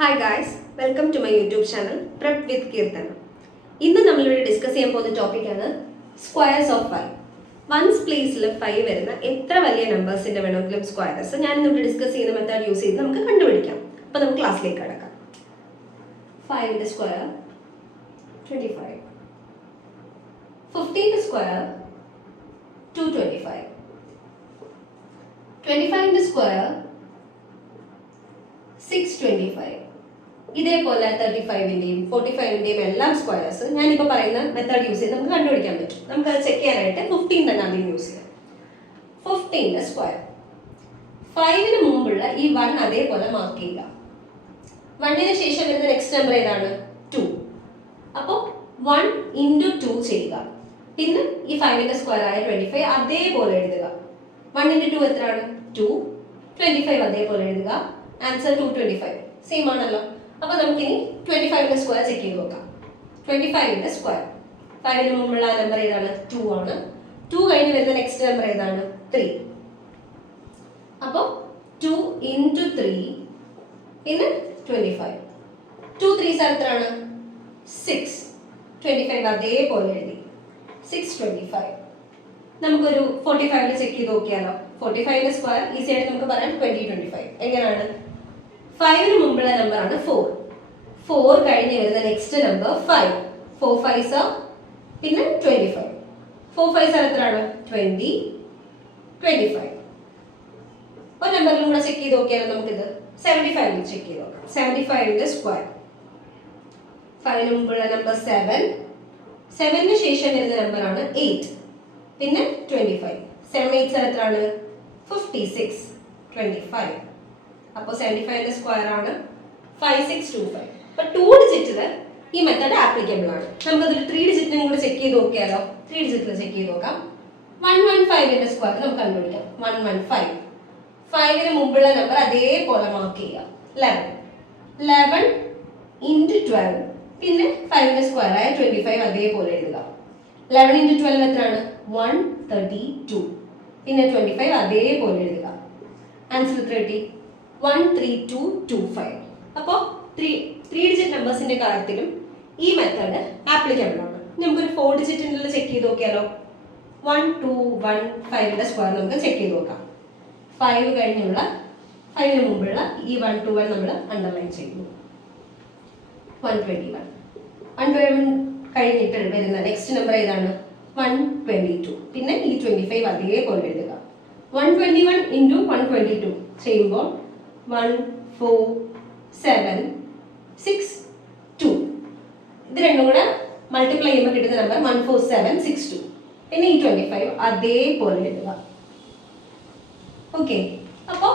Hi guys, welcome to my YouTube channel Prep with Kirtana. ഇന്ന് നമ്മളിവിടെ discuss ചെയ്യാൻ പോകുന്ന ടോപ്പിക്കാണ് സ്ക്വയർസ് ഓഫ് 5. വൺസ് പ്ലേസിൽ 5 വരുന്ന എത്ര വലിയ നമ്പേഴ്സിന്റെ വേണമെങ്കിലും സ്ക്വയർസ് ഞാൻ ഇന്നിവിടെ ഡിസ്കസ് ചെയ്യുന്ന മെത്തേഡ് യൂസ് ചെയ്ത് നമുക്ക് കണ്ടുപിടിക്കാം. അപ്പോൾ നമുക്ക് ക്ലാസ്സിലേക്ക് കടക്കാം. 5 ന്റെ സ്ക്വയർ 25. 15 ന്റെ സ്ക്വയർ 225. 25 ന്റെ സ്ക്വയർ 625. ഇതേപോലെ 35ന്റെയും 45ന്റെയും എല്ലാം സ്ക്വയർസ് ഞാനിപ്പോൾ പറയുന്ന മെത്തേഡ് യൂസ് ചെയ്ത് നമുക്ക് കണ്ടുപിടിക്കാൻ പറ്റും. നമുക്ക് അത് ചെക്ക് ചെയ്യാനായിട്ട് 15 തന്നെ ആദ്യം യൂസ് ചെയ്യാം. 15ന്റെ സ്ക്വയർ 5ന് മുമ്പുള്ള ഈ 1 അതേപോലെ മാർക്ക് ചെയ്യുക. 1ന് ശേഷം വരുന്ന നെക്സ്റ്റ് നമ്പർ ഏതാണ്? 2. അപ്പോൾ 1 × 2 ചെയ്യുക. പിന്നെ ഈ 5ന്റെ സ്ക്വയർ ആയ 25 അതേപോലെ എഴുതുക. 1 × 2 എത്രയാണ്? 2. 25 അതേപോലെ എഴുതുക. ആൻസർ 225 സെയിം ആണല്ലോ. അപ്പോൾ നമുക്കിനി 25ന്റെ സ്ക്വയർ ചെക്ക് ചെയ്ത് നോക്കാം. 25ന്റെ സ്ക്വയർ 5ന് മുമ്പുള്ള നമ്പർ ഏതാണ്? 2 ആണ്. 2 കഴിഞ്ഞ് വരുന്ന നെക്സ്റ്റ് നമ്പർ ഏതാണ്? 3. അപ്പോൾ 2 × 3 പിന്നെ 25. 2 3s എത്രയാണ്? 6. 25 അതേപോലെ എഴുതി. 625. നമുക്കൊരു 45ൽ ചെക്ക് ചെയ്ത് നോക്കിയാലോ. 45ന്റെ സ്ക്വയർ ഈസി ആയിട്ട് നമുക്ക് പറയാം 2025. എങ്ങനെയാണ്? 5ന് മുമ്പുള്ള നമ്പർ ആണ് 4. 4 കഴിഞ്ഞ് വരുന്ന നെക്സ്റ്റ് നമ്പർ 5. 4 5s പിന്നെ 25. 4 5s എത്രയാണ്? 20 25. ഒരു നമ്പറിലും കൂടെ ചെക്ക് ചെയ്ത് നോക്കിയാലോ നമുക്കിത്. 75ൽ ചെക്ക് ചെയ്ത് നോക്കാം. 75ന്റെ സ്ക്വയർ 5ന് മുമ്പുള്ള നമ്പർ 7. 7ന് ശേഷം വരുന്ന നമ്പർ ആണ് 8 പിന്നെ 25. 7 8s എത്രയാണ്? 56 25. അപ്പോൾ 75ന്റെ സ്ക്വയർ ആണ് 5625. അപ്പോൾ 2 ഡിജിറ്റിൽ ഈ മെത്തേഡ് ആപ്ലിക്കബിൾ ആണ്. നമുക്കതൊരു 3 ഡിജിറ്റിനും കൂടെ ചെക്ക് ചെയ്ത് നോക്കിയാലോ. 3 ഡിജിറ്റിൽ ചെക്ക് ചെയ്ത് നോക്കാം. 115ന്റെ സ്ക്വയർ നമുക്ക് കണ്ടുപിടിക്കാം. 115. 5ന് മുമ്പുള്ള നമ്പർ അതേപോലെ മാർക്ക് ചെയ്യുക. 11. 11 × 12 പിന്നെ 5ന്റെ സ്ക്വയർ ആയ 25 അതേപോലെ എഴുതുക. 11 × 12 എത്രയാണ്? 132 പിന്നെ 25 അതേപോലെ എഴുതുക. ആൻസർ 30 13225. അപ്പോൾ 3 ഡിജിറ്റ് നമ്പേഴ്സിന്റെ കാര്യത്തിലും ഈ മെത്തേഡ് ആപ്ലിക്കബിൾ ആണ്. നമുക്കൊരു 4 ഡിജിറ്റിനുള്ള ചെക്ക് ചെയ്ത് നോക്കിയാലോ. 1215ന്റെ സ്ക്വയർ നമുക്ക് ചെക്ക് ചെയ്ത് നോക്കാം. 5 കഴിഞ്ഞുള്ള 5ന് മുമ്പുള്ള ഈ 121 നമ്മൾ അണ്ടർലൈൻ ചെയ്യുന്നു. 121. 121 കഴിഞ്ഞിട്ട് വരുന്ന നെക്സ്റ്റ് നമ്പർ ഏതാണ്? 122 പിന്നെ ഈ 25 അതേപോലെ എഴുതുക. 121 × 122 ചെയ്യുമ്പോൾ 1 4 7 6 2. ഇത് രണ്ടും കൂടെ മൾട്ടിപ്ലൈ ചെയ്യുമ്പോൾ കിട്ടുന്ന നമ്പർ 14762 പിന്നെ ഈ 25 അതേപോലെ എഴുതുക. ഓക്കെ. അപ്പോൾ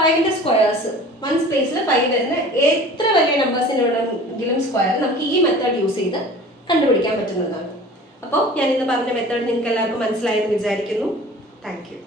5ന്റെ സ്ക്വയേഴ്സ് വൺ സ്പേസിൽ 5 വരുന്ന എത്ര വലിയ നമ്പേഴ്സിനുണ്ടെങ്കിലും സ്ക്വയർ നമുക്ക് ഈ മെത്തേഡ് യൂസ് ചെയ്ത് കണ്ടുപിടിക്കാൻ പറ്റുന്നതാണ്. അപ്പോൾ ഞാൻ ഇന്ന് പറഞ്ഞ മെത്തേഡ് നിങ്ങൾക്ക് എല്ലാവർക്കും മനസ്സിലായെന്ന് വിചാരിക്കുന്നു. Thank you.